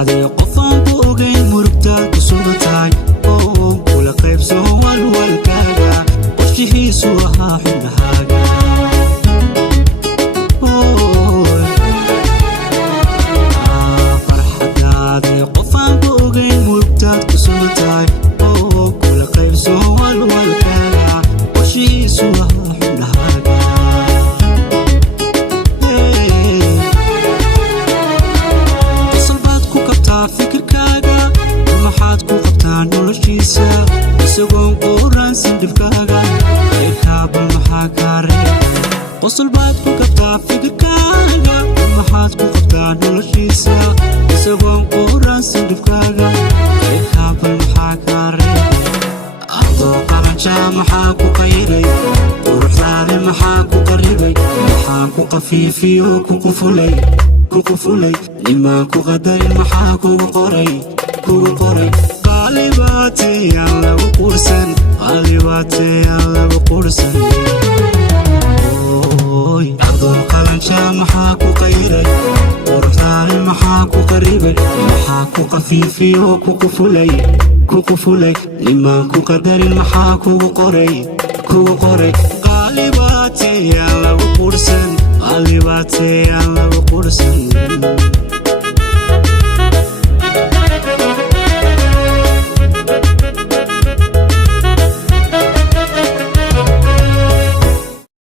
هذه قفان بوغين مربتا كسوغتاي كل قيب سوال والكاغا وشيهي سوها حنهاغا فرحة هذه قفان بوغين مربتا كسوغتاي كل قيب سوال والكاغا وشيهي سوها حنهاغا fikirkaaga maxaad ku qabtaa noloshiisa isagoon quraansan dhibkaaga qaybkaaba maxaa kaa reebay qosol baad ku qabtaa fikirkaaga maxaad ku qabtaa noloshiisa isagoon quraansan dhibkaaga qaybkaaba maxaa kaa reebay adoo qalanjaa maxaa ku qayray quruxdaadi maxaa ku qarribay maxaa ku qafiifiyo ku qufulay nimaan ku qadarin maxaa kugu qoray qaalibaatayaan lagu qursan adoon qalanjaa maxaa ku qayray quruxdaani maxaa ku qarribay maxaa ku qafiifiyo ku qufulay nimaan ku qadarin maxaa kugu qoray qaalibaatayaan lagu qursan